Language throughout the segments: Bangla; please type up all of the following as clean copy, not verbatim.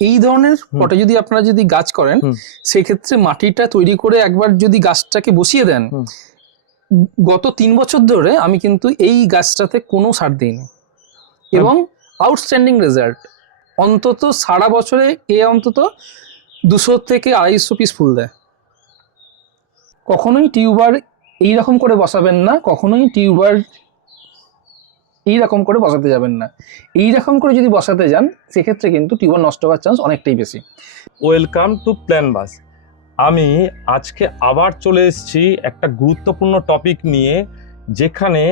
এই ধরনের পটে যদি আপনারা যদি গাছ করেন সেক্ষেত্রে মাটিটা তৈরি করে একবার যদি গাছটাকে বসিয়ে দেন, গত 3 বছর ধরে আমি কিন্তু এই গাছটাতে কোনো সার দিইনি এবং আউটস্ট্যান্ডিং রেজাল্ট। অন্তত সারা বছরে অন্তত 200 থেকে 250 পিস ফুল দেয়। কখনোই টিউবার এইরকম করে বসাবেন না, কখনোই টিউবার এইরকম করে বসাতে যাবেন না। এইরকম করে যদি বসাতে যান সেক্ষেত্রে কিন্তু টিউবার নষ্ট হওয়ার চান্স অনেকটাই বেশি। ওয়েলকাম টু প্ল্যানবাস। আমি আজকে আবার চলে এসেছি একটা গুরুত্বপূর্ণ টপিক নিয়ে, যেখানে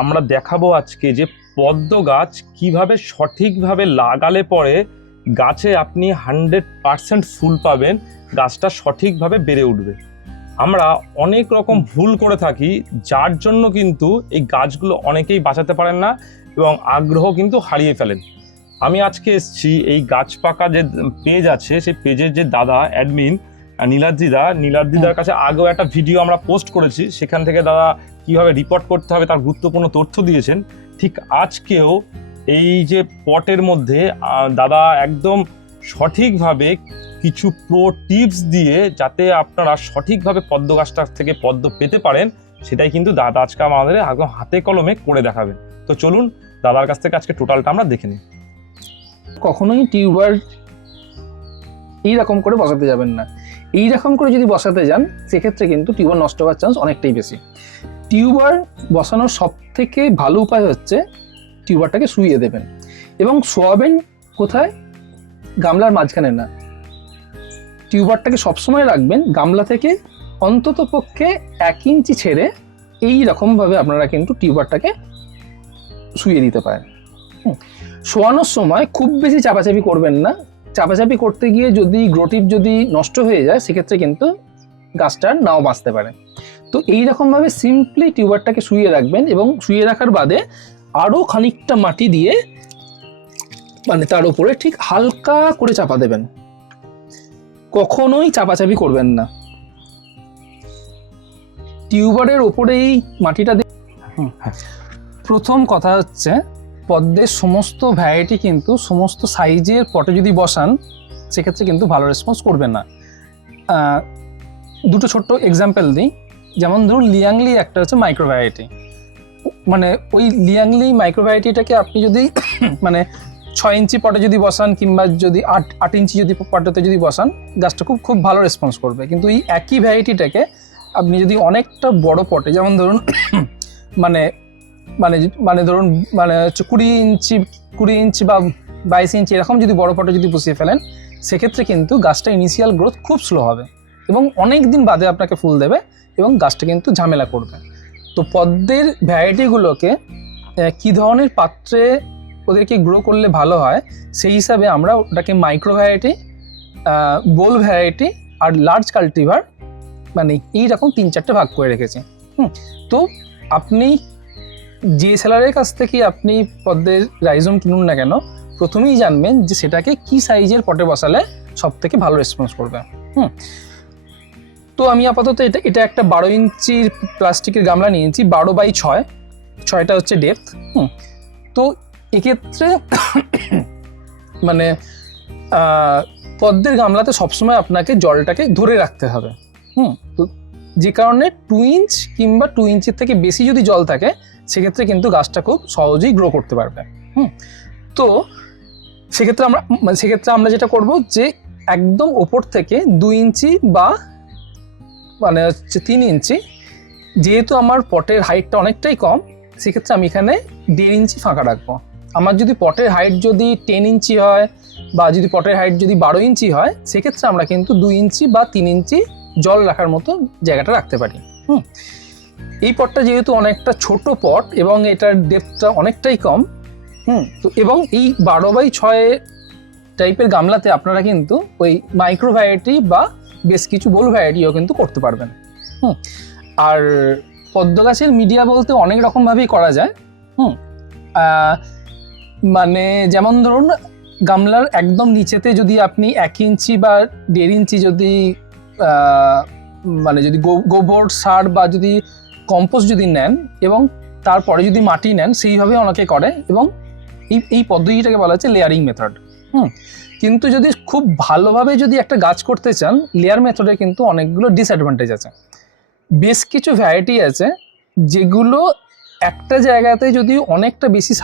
আমরা দেখাবো আজকে যে পদ্ম গাছ কিভাবে সঠিকভাবে লাগালে পরে গাছে আপনি 100% ফুল পাবেন, গাছটা সঠিকভাবে বেড়ে উঠবে। আমরা অনেক রকম ভুল করে থাকি, যার জন্য কিন্তু এই গাছগুলো অনেকেই বাঁচাতে পারেন না এবং আগ্রহ কিন্তু হারিয়ে ফেলেন। আমি আজকে এসেছি এই গাছ পাকা যে পেজ আছে, সেই পেজের যে দাদা অ্যাডমিন নীলাদ্রিদার কাছে আগেও একটা ভিডিও আমরা পোস্ট করেছি, সেখান থেকে দাদা কিভাবে রিপোর্ট করতে হবে তার গুরুত্বপূর্ণ তথ্য দিয়েছেন। ঠিক আজকেও এই যে পটের মধ্যে দাদা একদম সঠিকভাবে কিছু প্রো টিপস দিয়ে যাতে আপনারা সঠিকভাবে পদ্ম গাছটার থেকে পদ্ম পেতে পারেন, সেটাই কিন্তু দাদা আজকে আমাদের একদম হাতে কলমে করে দেখাবেন। তো চলুন দাদার কাছ থেকে আজকে টোটালটা আমরা দেখে নিই। কখনোই টিউবার এইরকম করে বসাতে যাবেন না। এইরকম করে যদি বসাতে যান সেক্ষেত্রে কিন্তু টিউবার নষ্ট হওয়ার চান্স অনেকটাই বেশি। টিউবার বসানোর সব থেকে ভালো উপায় হচ্ছে টিউবারটাকে শুইয়ে দেবেন এবং শোয়াবেন কোথায়? গামলার মাঝখানে না। টিউবারটাকে সবসময় রাখবেন গামলা থেকে অন্তত পক্ষে 1 ইঞ্চি ছেড়ে। এই রকমভাবে আপনারা কিন্তু টিউবারটাকে শুইয়ে দিতে পারেন। শোয়ানোর সময় খুব বেশি চাপাচাপি করবেন না। চাপাচাপি করতে গিয়ে যদি গ্রোটিপ যদি নষ্ট হয়ে যায় সেক্ষেত্রে কিন্তু গাছটার নাও বাঁচতে পারে। তো এইরকমভাবে সিম্পলি টিউবারটাকে শুইয়ে রাখবেন এবং শুইয়ে রাখার বাদে আরও খানিকটা মাটি দিয়ে মানে তার উপরে ঠিক হালকা করে চাপা দেবেন। কখনোই চাপাচাপি করবেন না। টিউবারের ওপরেই মাটিটা প্রথম কথা হচ্ছে পদ্মের সমস্ত ভ্যারাইটি কিন্তু সমস্ত সাইজের পটে যদি বসান সেক্ষেত্রে কিন্তু ভালো রেসপন্স করবে না। দুটো ছোট্ট এক্সাম্পল দিই। যেমন ধরুন লিয়াংলি একটা হচ্ছে মাইক্রো ভ্যারাইটি। মানে ওই লিয়াংলি মাইক্রো ভ্যারাইটিটাকে আপনি যদি মানে 6 ইঞ্চি পটে যদি বসান কিংবা যদি 8 ইঞ্চি যদি পটেতে যদি বসান গাছটা খুব ভালো রেসপন্স করবে। কিন্তু এই একই ভ্যারাইটিটাকে আপনি যদি অনেকটা বড় পটে, যেমন ধরুন মানে মানে মানে ধরুন মানে হচ্ছে 20 ইঞ্চি বা 22 ইঞ্চি এরকম যদি বড় পটে যদি বসিয়ে ফেলেন সেক্ষেত্রে কিন্তু গাছটা ইনিশিয়াল গ্রোথ খুব স্লো হবে এবং অনেক দিন বাদে আপনাকে ফুল দেবে এবং গাছটা কিন্তু ঝামেলা করবে। তো পদ্মের ভ্যারাইটিগুলোকে কী ধরনের পাত্রে ওদেরকে গ্রো করলে ভালো হয় সেই হিসাবে আমরা ওটাকে মাইক্রো ভ্যারাইটি, বোল ভ্যারাইটি আর লার্জ কাল্টিভার মানে এইরকম 3-4টে ভাগ করে রেখেছি। তো আপনি যে সেলারের কাছ থেকে আপনি পদ্মের রাইজোম কিনুন না কেন প্রথমেই জানবেন যে সেটাকে কি সাইজের পটে বসালে সব থেকে ভালো রেসপন্স করবে। তো আমি আপাতত এটা একটা 12 ইঞ্চির প্লাস্টিকের গামলা নিয়েছি, 12x6, 6টা হচ্ছে ডেপথ। তো এক্ষেত্রে মানে পদ্মের গামলাতে সবসময় আপনাকে জলটাকে ধরে রাখতে হবে। তো যে কারণে 2 ইঞ্চ কিংবা 2 ইঞ্চির থেকে বেশি যদি জল থাকে সেক্ষেত্রে কিন্তু গাছটা খুব সহজেই গ্রো করতে পারবে। তো সেক্ষেত্রে আমরা যেটা করব যে একদম ওপর থেকে 2 ইঞ্চি বা মানে হচ্ছে 3 ইঞ্চি, যেহেতু আমার পটের হাইটটা অনেকটাই কম সেক্ষেত্রে আমি এখানে 1.5 ইঞ্চি ফাঁকা রাখবো। আমার যদি পটের হাইট যদি 10 ইঞ্চি হয় বা যদি পটের হাইট যদি 12 ইঞ্চি হয় সেক্ষেত্রে আমরা কিন্তু 2 ইঞ্চি বা 3 ইঞ্চি জল রাখার মতো জায়গাটা রাখতে পারি। এই পটটা যেহেতু অনেকটা ছোট পট এবং এটার ডেপথটা অনেকটাই কম, তো এবং এই 12x6 টাইপের গামলাতে আপনারা কিন্তু ওই মাইক্রো ভ্যারাইটি বা বেশ কিছু বোল ভ্যারাইটিও কিন্তু করতে পারবেন। আর পদ্ম গাছের মিডিয়া বলতে অনেক রকমভাবেই করা যায়। মানে যেমন ধরুন গামলার একদম নিচেতে যদি আপনি 1 ইঞ্চি বা 1.5 ইঞ্চি যদি মানে যদি গোবর সার বা যদি কম্পোস্ট যদি নেন এবং তারপরে যদি মাটি নেন সেইভাবে অনেকে করে এবং এই পদ্ধতিটাকে বলা হচ্ছে লেয়ারিং মেথড। কিন্তু যদি খুব ভালোভাবে যদি একটা গাছ করতে চান, লেয়ার মেথডে কিন্তু অনেকগুলো ডিসঅ্যাডভান্টেজ আছে। বেশ কিছু ভ্যারাইটি আছে যেগুলো একটা জায়গাতে যদি অনেকটা বেশি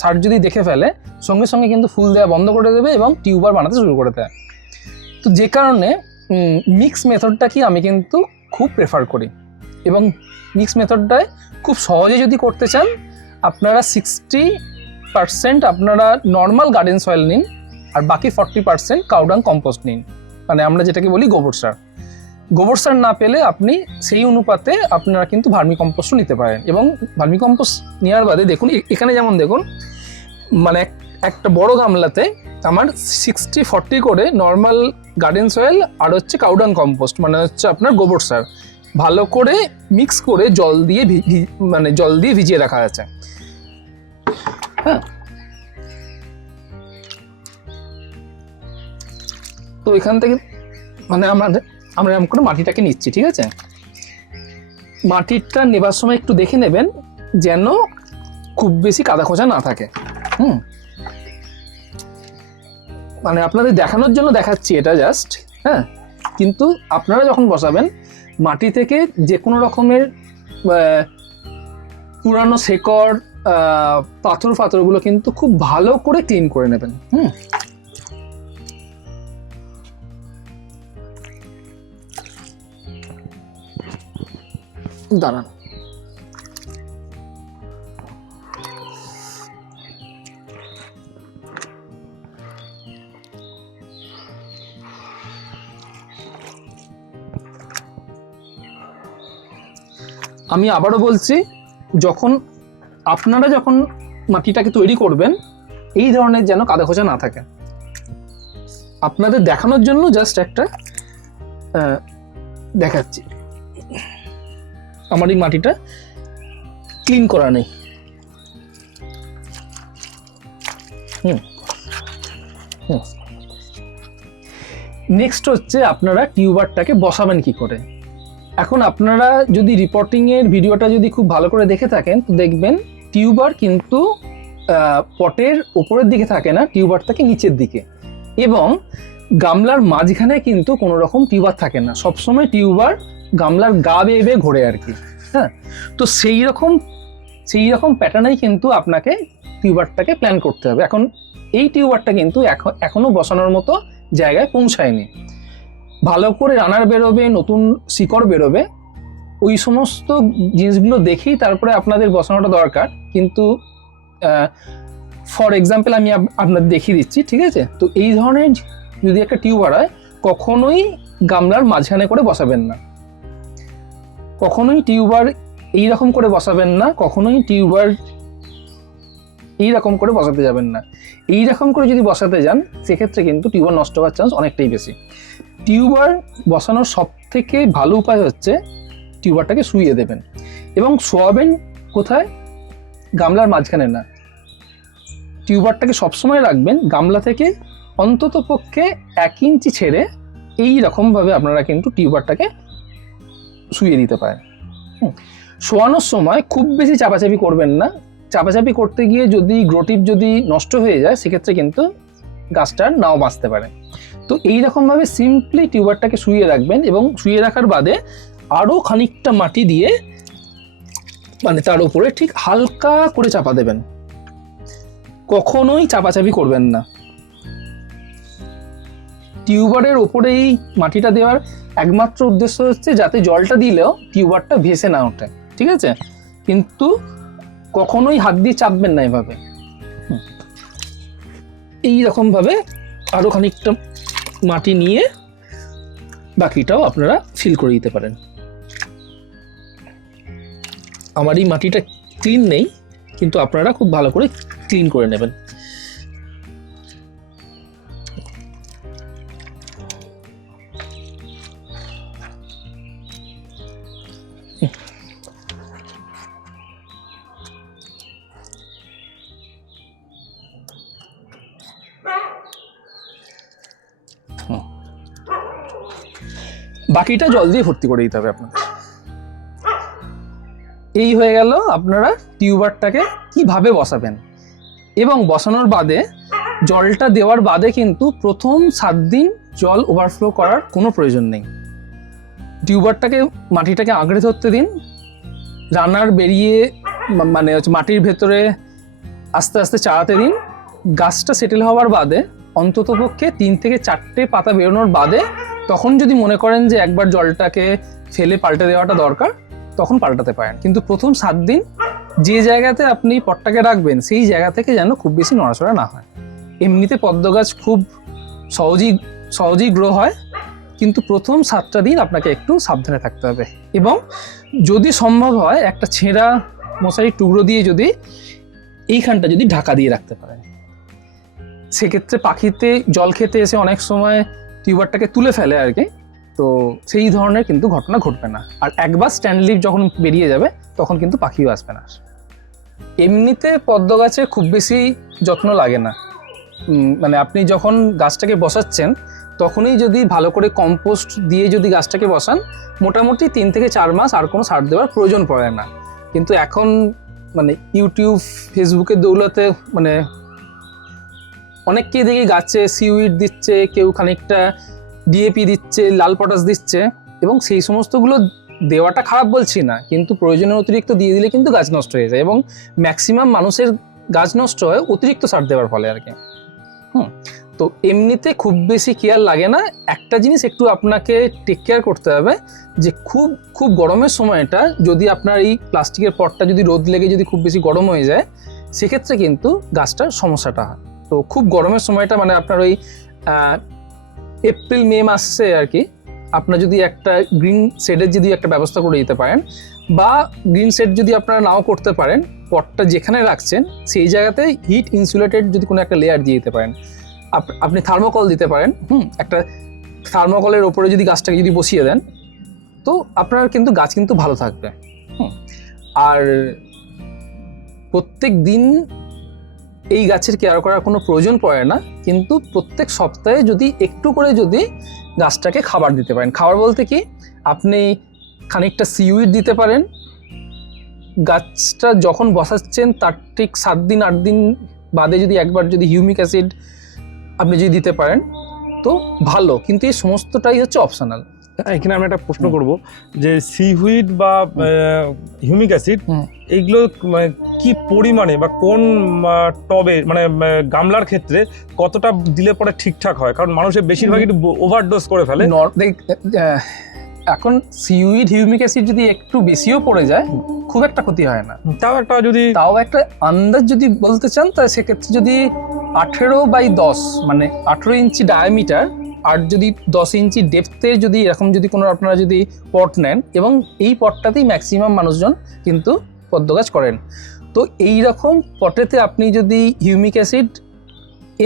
সার যদি দেখে ফেলে, সঙ্গে সঙ্গে কিন্তু ফুল দেওয়া বন্ধ করে দেবে এবং টিউবার বানাতে শুরু করে দেয়। তো যে কারণে মিক্স মেথডটাকে আমি কিন্তু খুব প্রেফার করি। এবং মিক্স মেথডটায় খুব সহজে যদি করতে চান, আপনারা 60% আপনারা নর্মাল গার্ডেন সয়েল নিন, আর বাকি 40% কাউডাং কম্পোস্ট নিন, মানে আমরা যেটাকে বলি গোবর সার। গোবর সার না পেলে আপনি সেই অনুপাতে আপনারা কিন্তু ভার্মি কম্পোস্টও নিতে পারেন। এবং ভার্মি কম্পোস্ট নেওয়ার বাদে দেখুন, এখানে যেমন দেখুন, মানে একটা বড় গামলাতে আমার 60-40 করে নর্মাল গার্ডেন সয়েল আর হচ্ছে কাউডাং কম্পোস্ট, মানে হচ্ছে আপনার গোবর সার ভালো করে মিক্স করে জল দিয়ে ভিজিয়ে রাখা আছে। হ্যাঁ, তো এখান থেকে মানে আমরা এরকম করে মাটিটাকে নিচ্ছি, ঠিক আছে? মাটিটা নেবার সময় একটু দেখে নেবেন যেন খুব বেশি কাদা খোঁচা না থাকে। মানে আপনাদের দেখানোর জন্য দেখাচ্ছি এটা জাস্ট, হ্যাঁ। কিন্তু আপনারা যখন বসাবেন, মাটি থেকে যে কোনো রকমের পুরানো শেকড়, পাথরগুলো কিন্তু খুব ভালো করে ক্লিন করে নেবেন। দাঁড়ান, আমি আবারও বলছি, আপনারা যখন মাটিটাকে তৈরি করবেন, এই ধরনের যেন কাদা খোঁচা না থাকে। আপনাদের দেখানোর জন্য জাস্ট একটা দেখাচ্ছি। আমার এই মাটিটা ক্লিন করা নেই। নেক্সট হচ্ছে আপনারা টিউবারটাকে বসাবেন কি করে। এখন আপনারা যদি রিপোর্টিংয়ের ভিডিওটা যদি খুব ভালো করে দেখে থাকেন, তো দেখবেন টিউবার কিন্তু পটের ওপরের দিকে থাকে না, টিউবার থাকে নিচের দিকে। এবং গামলার মাঝখানে কিন্তু কোনো রকম টিউবার থাকে না, সবসময় টিউবার গামলার গা বেয়ে বেয়ে ঘোরে আর কি। হ্যাঁ, তো সেই রকম প্যাটার্নেই কিন্তু আপনাকে টিউবারটাকে প্ল্যান করতে হবে। এখন এই টিউবারটা কিন্তু এখনো বসানোর মতো জায়গায় পৌঁছায়নি। ভালো করে রানার বেরোবে, নতুন শিকড় বেরোবে, ওই সমস্ত জিনিসগুলো দেখেই তারপরে আপনাদের বসানোটা দরকার। কিন্তু ফর এক্সাম্পল আমি আপনাদের দেখিয়ে দিচ্ছি, ঠিক আছে? তো এই ধরনের যদি একটা টিউবার হয়, কখনোই গামলার মাঝখানে করে বসাবেন না, কখনোই টিউবার এইরকম করে বসাবেন না, কখনোই টিউবার এইরকম করে বসাতে যাবেন না। এইরকম করে যদি বসাতে যান, সেক্ষেত্রে কিন্তু টিউবার নষ্ট হওয়ার চান্স অনেকটাই বেশি। টিউবার বসানোর সব থেকে ভালো উপায় হচ্ছে টিউবারটাকে শুইয়ে দেবেন। এবং শোয়াবেন কোথায়? গামলার মাঝখানে না, টিউবারটাকে সবসময় রাখবেন গামলা থেকে অন্তত পক্ষে 1 ইঞ্চি ছেড়ে। এই রকমভাবে আপনারা কিন্তু টিউবারটাকে শুইয়ে দিতে পারেন। শোয়ানোর সময় খুব বেশি চাপাচাপি করবেন না। চাপাচাপি করতে গিয়ে যদি গ্রোটিপ যদি নষ্ট হয়ে যায়, সেক্ষেত্রে কিন্তু গাছটার নাও বাঁচতে পারে। তো এইরকমভাবে সিম্পলি টিউবারটাকে শুইয়ে রাখবেন এবং শুইয়ে রাখার বাদে আরও খানিকটা মাটি দিয়ে মানে তার উপরে ঠিক হালকা করে চাপা দেবেন। কখনোই চাপাচাপি করবেন না। টিউবারের ওপরে এই মাটিটা দেওয়ার একমাত্র উদ্দেশ্য হচ্ছে যাতে জলটা দিলেও টিউবারটা ভেসে না ওঠে, ঠিক আছে? কিন্তু কখনোই হাত দিয়ে চাপবেন না এভাবে। এইরকমভাবে আরও খানিকটা মাটি নিয়ে বাকিটাও আপনারা ফিল করে দিতে পারেন। আমার এই মাটিটা ক্লিন নেই, কিন্তু আপনারা খুব ভালো করে ক্লিন করে নেবেন। বাকিটা জল দিয়ে ভর্তি করে দিতে হবে আপনাকে। এই হয়ে গেল আপনারা টিউবারটাকে কিভাবে বসাবেন। এবং বসানোর বাদে জলটা দেওয়ার বাদে কিন্তু প্রথম 7 দিন জল ওভারফ্লো করার কোনো প্রয়োজন নেই। টিউবারটাকে মাটিটাকে আঁকড়ে ধরতে দিন, রানার বেরিয়ে মানে হচ্ছে মাটির ভেতরে আস্তে আস্তে চাড়াতে দিন। গাছটা সেটেল হওয়ার বাদে অন্ততপক্ষে 3 থেকে 4টে পাতা বেরোনোর বাদে তখন যদি মনে করেন যে একবার জলটাকে ফেলে পাল্টে দেওয়াটা দরকার, তখন পাল্টাতে পারেন। কিন্তু প্রথম 7 দিন যে জায়গাতে আপনি পটটাকে রাখবেন সেই জায়গা থেকে যেন খুব বেশি নড়াচড়া না হয়। এমনিতে পদ্ম গাছ খুব সহজেই গ্রো হয়, কিন্তু প্রথম 7টা দিন আপনাকে একটু সাবধানে থাকতে হবে। এবং যদি সম্ভব হয় একটা ছেঁড়া মশারির টুকরো দিয়ে যদি এইখানটা যদি ঢাকা দিয়ে রাখতে পারেন, সেক্ষেত্রে পাখিতে জল খেতে এসে অনেক সময় টিউবারটাকে তুলে ফেলে আর কি, তো সেই ধরনের কিন্তু ঘটনা ঘটবে না। আর একবার স্ট্যান্ড লিফ যখন বেরিয়ে যাবে তখন কিন্তু পাখিও আসবে না। এমনিতে পদ্ম গাছে খুব বেশি যত্ন লাগে না, মানে আপনি যখন গাছটাকে বসাচ্ছেন তখনই যদি ভালো করে কম্পোস্ট দিয়ে যদি গাছটাকে বসান, মোটামুটি 3 থেকে 4 মাস আর কোনো সার দেওয়ার প্রয়োজন পড়ে না। কিন্তু এখন মানে ইউটিউব ফেসবুকের দৌলতে মানে অনেককেই দেখি গাছে সিউইড দিচ্ছে, কেউ খানিকটা ডিএপি দিচ্ছে, লাল পটাশ দিচ্ছে, এবং সেই সমস্তগুলো দেওয়াটা খারাপ বলছি না, কিন্তু প্রয়োজনের অতিরিক্ত দিয়ে দিলে কিন্তু গাছ নষ্ট হয়ে যায়, এবং ম্যাক্সিমাম মানুষের গাছ নষ্ট হয় অতিরিক্ত সার দেওয়ার ফলে আর কি। তো এমনিতে খুব বেশি কেয়ার লাগে না। একটা জিনিস একটু আপনাকে টেক কেয়ার করতে হবে, যে খুব গরমের সময়টা যদি আপনার এই প্লাস্টিকের পটটা যদি রোদ লেগে যদি খুব বেশি গরম হয়ে যায়, সেক্ষেত্রে কিন্তু গাছটার সমস্যাটা হয়। তো খুব গরমের সময়টা মানে আপনার ওই এপ্রিল মে মাসে আর কি, আপনার যদি একটা গ্রিন শেডের যদি একটা ব্যবস্থা করে দিতে পারেন, বা গ্রিন শেড যদি আপনারা নাও করতে পারেন, পটটা যেখানে রাখছেন সেই জায়গাতে হিট ইনসুলেটেড যদি কোনো একটা লেয়ার দিয়ে দিতে পারেন, আপনি থার্মোকল দিতে পারেন। একটা থার্মোকলের ওপরে যদি গাছটাকে যদি বসিয়ে দেন, তো আপনার কিন্তু গাছ কিন্তু ভালো থাকবে। আর প্রত্যেক দিন এই গাছের কেয়ার করার কোনো প্রয়োজন পড়ে না, কিন্তু প্রত্যেক সপ্তাহে যদি একটু করে যদি গাছটাকে খাবার দিতে পারেন। খাবার বলতে কি, আপনি খানিকটা সিউইড দিতে পারেন, গাছটা যখন বসাচ্ছেন তার ঠিক 7 দিন 8 দিন বাদে যদি একবার যদি হিউমিক অ্যাসিড আপনি যদি দিতে পারেন তো ভালো, কিন্তু এই সমস্তটাই হচ্ছে অপশনাল। এখানে আমি একটা প্রশ্ন করব, যে সিউইড বা হিউমিক অ্যাসিড এইগুলো কি পরিমাণে বা কোন টবে মানে গামলার ক্ষেত্রে কতটা দিলে পরে ঠিকঠাক হয়? কারণ মানুষের বেশিরভাগই ওভারডোজ করে ফেলে। এখন সিউইড হিউমিক অ্যাসিড যদি একটু বেশিও পড়ে যায় খুব একটা ক্ষতি হয় না। তাও একটা আন্দাজ যদি বলতে চান, তাহলে সেক্ষেত্রে যদি 18x10 মানে 18 ইঞ্চি ডায়ামিটার আর যদি 10 ইঞ্চি ডেপথের যদি এরকম যদি কোনো আপনারা যদি পট নেন, এবং এই পটটাতেই ম্যাক্সিমাম মানুষজন কিন্তু পদ্ম গাছ করেন, তো এই রকম পটেতে আপনি যদি হিউমিক অ্যাসিড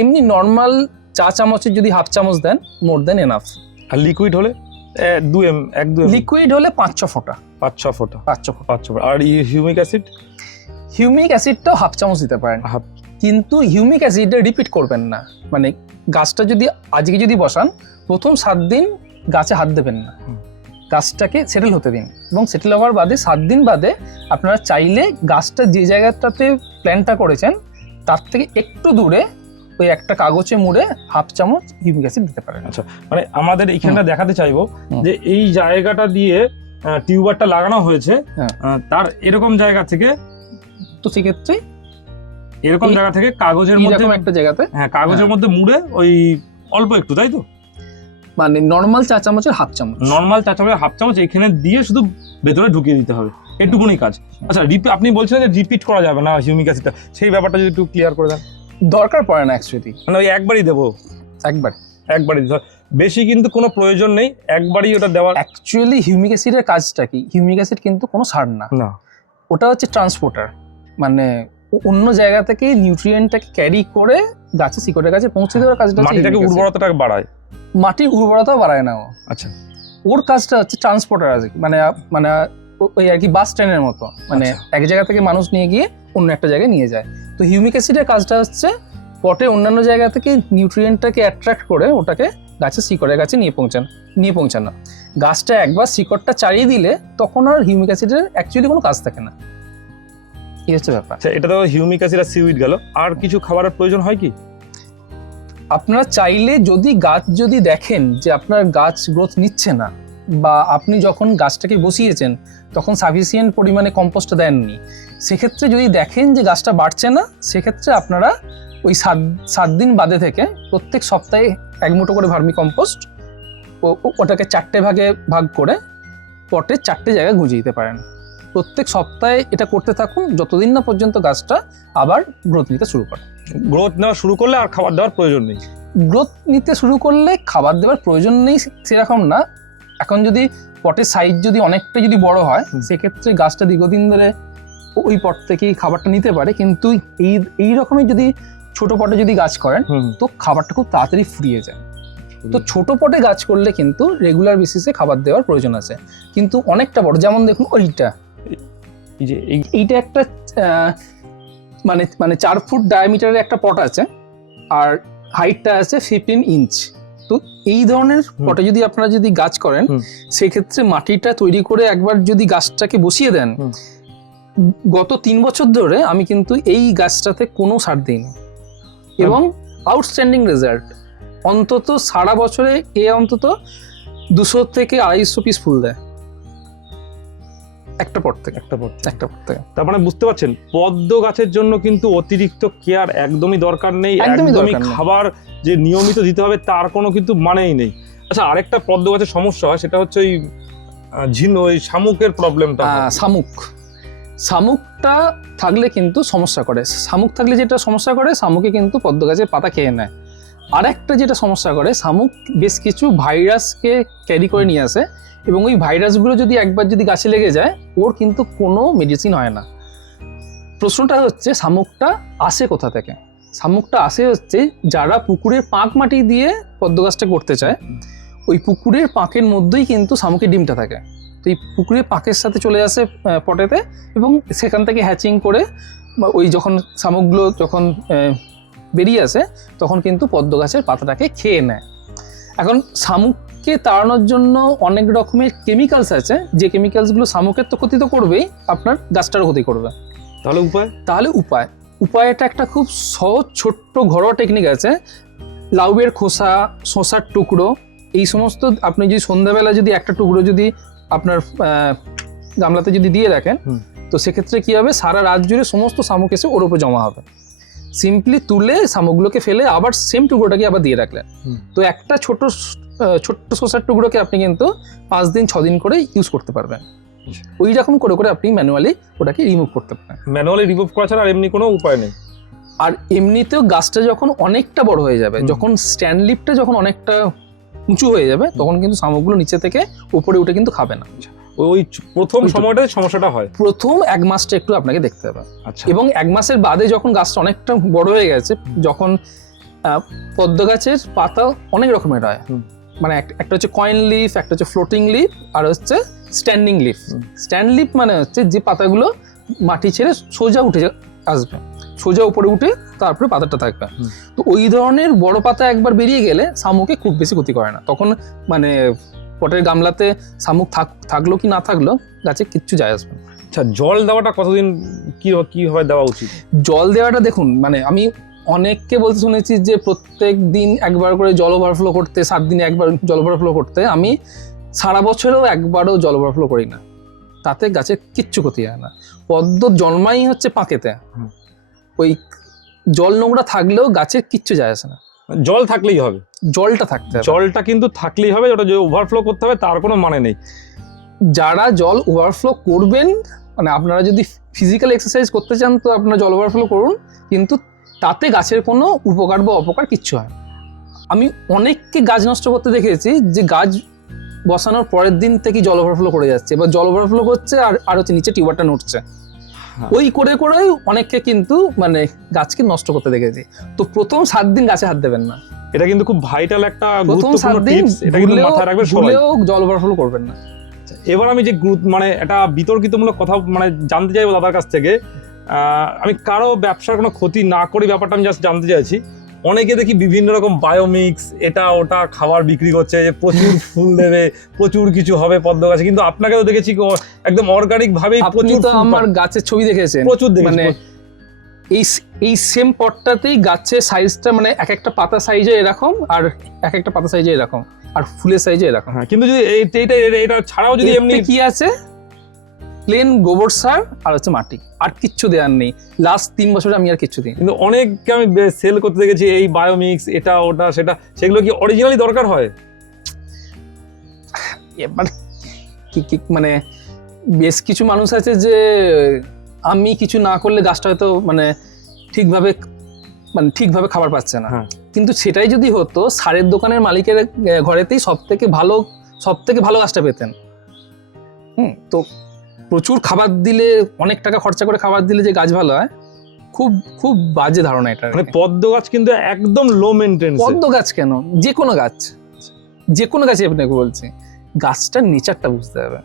এমনি নর্মাল চা চামচের যদি হাফ চামচ দেন, মোর দেন এনাফ। আর লিকুইড হলে 2 ml, লিকুইড হলে 5-6 ফোঁটা। 5-6 ফোঁটা। আর হিউমিক অ্যাসিডটা হাফ চামচ দিতে পারেন, কিন্তু হিউমিক অ্যাসিডটা রিপিট করবেন না। মানে গাছটা যদি আজকে যদি বসান, প্রথম 7 দিন গাছে হাত দেবেন না, গাছটাকে সেটেল হতে দিন, এবং সেটেল হওয়ার বাদে 7 দিন বাদে আপনারা চাইলে গাছটা যে জায়গাটাতে প্ল্যানটা করেছেন তার থেকে একটু দূরে ওই একটা কাগজে মুড়ে হাফ চামচ হিউমিক অ্যাসিড দিতে পারেন। আচ্ছা, মানে আমাদের এখানটা দেখাতে চাইবো যে এই জায়গাটা দিয়ে টিউবারটা লাগানো হয়েছে, তার এরকম জায়গা থেকে, তো সেক্ষেত্রে এরকম জায়গা থেকে কাগজের মধ্যে একটা জায়গাতে, কাগজের মধ্যে মুড়ে ওই অল্প একটু, তাই তো? মানে নর্মাল চা চামচের হাফ চামচ এখানে দিয়ে শুধু ভেতরে ঢুকিয়ে দিতে হবে, এটুকুনি কাজ। আচ্ছা, আপনি বলছিলেন যে রিপিট করা যাবে না হিউমিক অ্যাসিডটা, সেই ব্যাপারটা যদি একটু ক্লিয়ার করে দেন। দরকার পড়ে না অ্যাকচুয়ালি, মানে ওই একবারই দেবো, একবারই বেশি কিন্তু কোনো প্রয়োজন নেই, একবারই ওটা দেওয়ার। অ্যাকচুয়ালি হিউমিক অ্যাসিডের কাজটা কি? হিউমিক অ্যাসিড কিন্তু কোনো সার না, ওটা হচ্ছে ট্রান্সপোর্টার, মানে অন্য জায়গা থেকে নিউট্রিয়েন্টটাকে ক্যারি করে গাছের শিকড়ের কাছে পৌঁছে দেওয়ার কাজটা। মাটিটাকে উর্বরতাটাকে বাড়ায়, মাটির উর্বরতাও বাড়ায় না ও। আচ্ছা, ওর কাজটা হচ্ছে ট্রান্সপোর্টার আছে, মানে ওই আর কি বাস ট্রেনের মতো, মানে এক জায়গা থেকে মানুষ নিয়ে গিয়ে অন্য একটা জায়গায় নিয়ে যায়। তো হিউমিক অ্যাসিডের কাজটা হচ্ছে পটে অন্যান্য জায়গা থেকে নিউট্রিয়েন্টটাকে অ্যাট্রাক্ট করে ওটাকে গাছের শিকড়ের কাছে নিয়ে পৌঁছানো। গাছটা একবার শিকড়টা চাড়িয়ে দিলে তখন আর হিউমিক অ্যাসিডের অ্যাকচুয়ালি কোনো কাজ থাকে না, এই হচ্ছে ব্যাপার। এটা তো হিউমিক অ্যাসিড আর সিউইড গেল, আর কিছু খাবারের প্রয়োজন হয় কি? আপনারা চাইলে যদি গাছ যদি দেখেন যে আপনার গাছ গ্রোথ নিচ্ছে না, বা আপনি যখন গাছটাকে বসিয়েছেন তখন সাফিসিয়েন্ট পরিমাণে কম্পোস্ট দেননি, সেক্ষেত্রে যদি দেখেন যে গাছটা বাড়ছে না, সেক্ষেত্রে আপনারা ওই 7 দিন বাদে থেকে প্রত্যেক সপ্তাহে 1 মুঠো করে ভার্মি কম্পোস্ট ওটাকে 4টে ভাগে ভাগ করে পটে 4টে জায়গায় গুঁজে দিতে পারেন। প্রত্যেক সপ্তাহে এটা করতে থাকুন যতদিন না পর্যন্ত গাছটা আবার গ্রোথ নিতে শুরু করে। গ্রোথ নেওয়া শুরু করলে আর খাবার দেওয়ার প্রয়োজন নেই? গ্রোথ নিতে শুরু করলে খাবার দেওয়ার প্রয়োজন নেই সেরকম না। এখন যদি পটের সাইজ যদি অনেকটা যদি বড় হয়, সেক্ষেত্রে গাছটা দীর্ঘদিন ধরে ওই পট থেকেই খাবারটা নিতে পারে, কিন্তু এই রকমের যদি ছোট পটে যদি গাছ করেন তো খাবারটা খুব তাড়াতাড়ি ফুরিয়ে যায়। তো ছোট পটে গাছ করলে কিন্তু রেগুলার বেসিসে খাবার দেওয়ার প্রয়োজন আছে। কিন্তু অনেকটা বড়, যেমন দেখুন এইটা একটা মানে 4 ফুট ডায়ামিটারের একটা পট আছে, আর হাইটটা আছে 15 ইঞ্চ। তো এই ধরনের পটে যদি আপনারা যদি গাছ করেন, সেক্ষেত্রে মাটিটা তৈরি করে একবার যদি গাছটাকে বসিয়ে দেন, গত 3 বছর ধরে আমি কিন্তু এই গাছটাতে কোনো সার দিইনি এবং আউটস্ট্যান্ডিং রেজাল্ট। অন্তত সারা বছরে অন্তত 200 থেকে 250 পিস ফুল দেয় একটা পট থেকে। তার মানে বুঝতে পারছেন, পদ্ম গাছের জন্য কিন্তু অতিরিক্ত কেয়ার একদমই দরকার নেই, একদমই খাবার যে নিয়মিত দিতে হবে তার কোনো কিন্তু মানেই নেই। আচ্ছা, আরেকটা পদ্ম গাছের সমস্যা হয়, সেটা হচ্ছে ওই শামুকের প্রবলেমটা। শামুকটা থাকলে কিন্তু সমস্যা করে। শামুক থাকলে যেটা সমস্যা করে, শামুকে কিন্তু পদ্ম গাছের পাতা খেয়ে নেয়। আরেকটা যেটা সমস্যা করে, শামুক বেশ কিছু ভাইরাসকে ক্যারি করে নিয়ে আসে, এবং ওই ভাইরাসগুলো যদি একবার যদি গাছে লেগে যায়, ওর কিন্তু কোনো মেডিসিন হয় না। প্রশ্নটা হচ্ছে শামুকটা আসে কোথা থেকে? শামুকটা আসে হচ্ছে যারা পুকুরের পাঁক মাটি দিয়ে পদ্ম গাছটা করতে চায়, ওই পুকুরের পাঁকের মধ্যেই কিন্তু শামুকের ডিমটা থাকে। তো এই পুকুরের পাঁকের সাথে চলে আসে পটেতে, এবং সেখান থেকে হ্যাচিং করে ওই যখন শামুকগুলো যখন বেরিয়ে আসে, তখন কিন্তু পদ্ম গাছের পাতাটাকে খেয়ে নেয়। এখন শামুককে তাড়ানোর জন্য অনেক রকমের কেমিক্যালস আছে, যে কেমিক্যালসগুলো শামুকের তো ক্ষতি তো করবেই, আপনার গাছটারও ক্ষতি করবে। তাহলে উপায়টা একটা খুব সহজ ছোট্ট ঘরোয়া টেকনিক আছে। লাউয়ের খোসা, শসার টুকরো, এই সমস্ত আপনি যদি সন্ধ্যাবেলা যদি একটা টুকরো যদি আপনার গামলাতে যদি দিয়ে রাখেন, তো সেক্ষেত্রে কি হবে, সারা রাত জুড়ে সমস্ত শামুক এসে ওর উপর জমা হবে। সিম্পলি তুলে শামুকগুলোকে ফেলে আবার সেম টুকরোটাকে আবার দিয়ে রাখলেন, তো একটা ছোট্ট শসার টুকরোকে আপনি কিন্তু 5 দিন 6 দিন করে ইউজ করতে পারবেন। ওই রকম করে করে আপনি ম্যানুয়ালি ওটাকে রিমুভ করতে পারেন। ম্যানুয়ালি রিমুভ করা ছাড়া আর এমনি কোনো উপায় নেই। আর এমনিতেও গাছটা যখন অনেকটা বড় হয়ে যাবে, যখন স্ট্যান্ড লিফটা যখন অনেকটা উঁচু হয়ে যাবে, তখন কিন্তু শামুকগুলো নিচে থেকে উপরে উঠে কিন্তু খাবে না। ওই প্রথম সময়টায় সমস্যাটা হয়, প্রথম 1 মাসটা একটু আপনাকে দেখতে হবে। আচ্ছা। এবং 1 মাসের বাদে যখন গাছটা অনেকটা বড় হয়ে গেছে, যখন পদ্ম গাছের পাতা অনেক রকমের হয়, মানে একটা হচ্ছে কয়েন লিফ, একটা হচ্ছে ফ্লোটিং লিফ, আর হচ্ছে স্ট্যান্ডিং লিফ। স্ট্যান্ড লিফ মানে হচ্ছে যে পাতাগুলো মাটি ছেড়ে সোজা উঠে আসবে, সোজা উপরে উঠে তারপরে পাতাটা থাকবে। তো ওই ধরনের বড় পাতা একবার বেরিয়ে গেলে শামুকে খুব বেশি ক্ষতি করে না। তখন মানে পটের গামলাতে শামুক থাকলো কি না থাকলো, গাছে কিচ্ছু যায় আসবে না। আচ্ছা, জল দেওয়াটা কতদিন কিভাবে দেওয়া উচিত? জল দেওয়াটা দেখুন, মানে আমি অনেককে বলতে শুনেছি যে প্রত্যেক দিন একবার করে জল ওভারফ্লো করতে, 7 দিনে একবার জল ওভারফ্লো করতে। আমি সারা বছরেও একবারও জল ওভারফ্লো করি না, তাতে গাছের কিচ্ছু ক্ষতি হয় না। পদ্ম জন্মাই হচ্ছে পাঁকেতে, ওই জল নোংরা থাকলেও গাছের কিচ্ছু যায় আসে না। জল থাকলেই হবে, জলটা থাকতে হবে, জলটা কিন্তু থাকলেই হবে, ওটা যে ওভারফ্লো করতে হবে তার কোনো মানে নেই। যারা জল ওভারফ্লো করবেন, মানে আপনারা যদি ফিজিক্যাল এক্সারসাইজ করতে চান তো আপনারা জল ওভারফ্লো করুন, কিন্তু তাতে গাছের কোনো উপকার বা অপকার কিচ্ছু হয়। আমি অনেককে গাছ নষ্ট করতে দেখেছি, যে গাছ বসানোর পরের দিন থেকে জল ওভারফ্লো করে যাচ্ছে, বা জল ওভারফ্লো করছে আর হচ্ছে নিচে টিউবারটা নড়ছে। ওই করে করে অনেককে কিন্তু মানে গাছকে নষ্ট করতে দেখেছি। তো প্রথম 7 দিন গাছে হাত দেবেন না, এটা কিন্তু খুব ভাইটাল একটা প্রথম 7 দিন এটা কিন্তু মাথায় রাখবেন সবাই। ভুলেও জল ওভারফ্লো করবেন না। এবার আমি যে মানে একটা বিতর্কিতমূলক কথা মানে জানতে চাইবো দাদার কাছ থেকে। আমি কারো ব্যবসার কোনো ক্ষতি না করি ব্যাপারটা আমি জাস্ট জানতে চাইছি। অনেকে দেখি বিভিন্ন রকম বায়োমিক্স এটা ওটা খাবার বিক্রি করছে, যে প্রচুর ফুল দেবে, প্রচুর কিছু হবে পদ্ম গাছে, কিন্তু আপনাকে তো দেখেছি একদম অর্গানিক ভাবেই প্রচুর। তো আমার গাছের ছবি দেখেছেন, প্রচুর দেখেছি, মানে এই সেম পটটাতেই গাছের সাইজটা মানে এক একটা পাতা সাইজে এরকম, আর এক একটা পাতা সাইজে এরকম, আর ফুলের সাইজে এরকম। হ্যাঁ, কিন্তু যদি এটা ছাড়াও যদি এমনি কি আছে, প্লেন গোবর সার আর হচ্ছে মাটি, আর কিচ্ছু দেওয়ার নেই। লাস্ট 3 বছরে আমি আর কিচ্ছু দিই। কিন্তু অনেককে আমি সেল করতে দেখেছি এই বায়োমিক্স এটা ওটা সেটা, সেগুলো কি অরিজিনালি দরকার হয়? এবার কি মানে বেশ কিছু মানুষ আছে যে আমি কিছু না করলে গাছটা হয়তো মানে ঠিকভাবে খাবার পাচ্ছে না। হ্যাঁ। কিন্তু সেটাই যদি হতো, সারের দোকানের মালিকের ঘরেতেই সব থেকে ভালো গাছটা পেতেন। তো প্রচুর খাবার দিলে, অনেক টাকা খরচা করে খাবার দিলে যে গাছ ভালো হয়, খুব খুব বাজে ধারণা এটা। মানে পদ্ম গাছ কিন্তু একদম লো মেইনটেন্স। পদ্ম গাছ কেন, যে কোনো গাছই আপনাকে বলছি, গাছটার নেচারটা বুঝতে হবে।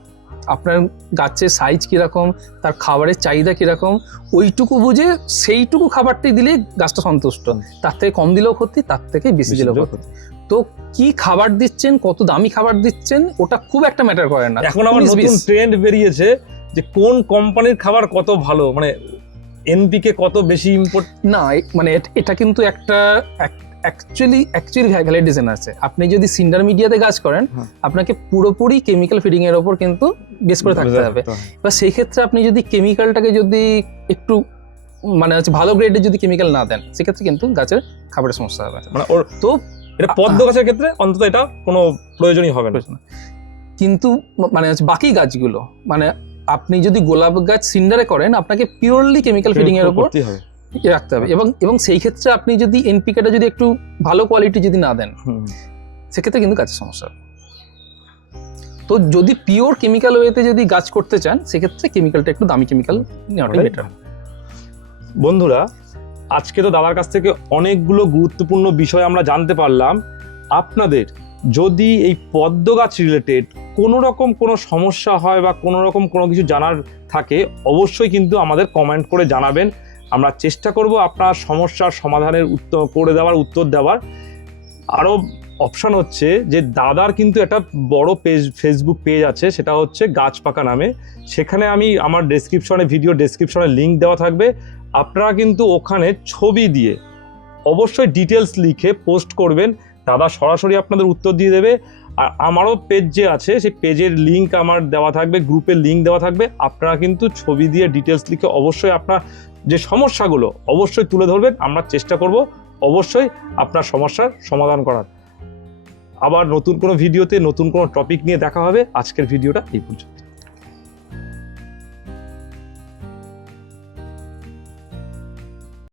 আপনার গাছের সাইজ কিরকম, তার খাবারের চাহিদা কিরকম, ওইটুকু বুঝে সেইটুকু খাবারটাই দিলে গাছটা সন্তুষ্ট। তার থেকে কম দিলেও ক্ষতি, তার থেকে বেশি দিলেও ক্ষতি। তো কি খাবার দিচ্ছেন, কত দামি খাবার দিচ্ছেন, ওটা খুব একটা ম্যাটার করে না। এখন আবার নতুন ট্রেন্ড বেরিয়েছে যে কোন কোম্পানির খাবার কত ভালো, মানে এনপিকে কত বেশি ইম্পোর্ট। না মানে এটা কিন্তু একটা অ্যাকচুয়ালি ভ্যালিডেশন আছে। আপনি যদি সিন্ডার মিডিয়াতে গাছ করেন, আপনাকে পুরোপুরি কেমিক্যাল ফিডিং এর উপর কিন্তু বেস করে থাকতে হবে। এবার সেই ক্ষেত্রে আপনি যদি কেমিক্যালটাকে যদি একটু মানে হচ্ছে ভালো গ্রেডের যদি কেমিক্যাল না দেন, সেক্ষেত্রে কিন্তু গাছের খাবারের সমস্যা হবে। মানে ওর তো এটা পদ্ম গাছের ক্ষেত্রে অন্তত এটা কোনো প্রয়োজনই হবে না। কিন্তু মানে হচ্ছে বাকি গাছগুলো, মানে আপনি যদি গোলাপ গাছ সিন্ডারে করেন, আপনাকে পিওরলি কেমিক্যাল ফিডিং এর উপর রাখতে হবে। এবং সেই ক্ষেত্রে আপনি যদি এনপিকেটা যদি একটু ভালো কোয়ালিটি যদি না দেন, সেক্ষেত্রে কিন্তু গাছের সমস্যা হবে। তো যদি পিওর কেমিক্যাল ওয়েতে যদি গাছ করতে চান, সেক্ষেত্রে কেমিক্যালটা একটু দামি কেমিক্যাল নেওয়াটাই বেটার। বন্ধুরা, আজকে তো দাদার কাছ থেকে অনেকগুলো গুরুত্বপূর্ণ বিষয় আমরা জানতে পারলাম। আপনাদের যদি এই পদ্ম গাছ রিলেটেড কোনো রকম কোনো সমস্যা হয় বা কোনো রকম কোনো কিছু জানার থাকে, অবশ্যই কিন্তু আমাদের কমেন্ট করে জানাবেন। আমরা চেষ্টা করব আপনার সমস্যার সমাধানের উত্তর দেওয়ার। আরও অপশান হচ্ছে যে দাদার কিন্তু একটা বড় ফেসবুক পেজ আছে, সেটা হচ্ছে গাছ পাকা নামে। সেখানে আমি আমার ভিডিও ডেসক্রিপশনে লিঙ্ক দেওয়া থাকবে। আপনারা কিন্তু ওখানে ছবি দিয়ে অবশ্যই ডিটেলস লিখে পোস্ট করবেন, দাদা সরাসরি আপনাদের উত্তর দিয়ে দেবে। আর আমারও পেজ যে আছে, সেই পেজের লিঙ্ক আমার দেওয়া থাকবে, গ্রুপের লিঙ্ক দেওয়া থাকবে। আপনারা কিন্তু ছবি দিয়ে ডিটেলস লিখে অবশ্যই আপনার যে সমস্যাগুলো অবশ্যই তুলে ধরবেন। আমরা চেষ্টা করব অবশ্যই আপনার সমস্যার সমাধান করার। আবার নতুন কোনো ভিডিওতে নতুন কোনো টপিক নিয়ে দেখা হবে। আজকের ভিডিওটা এই পর্যন্ত।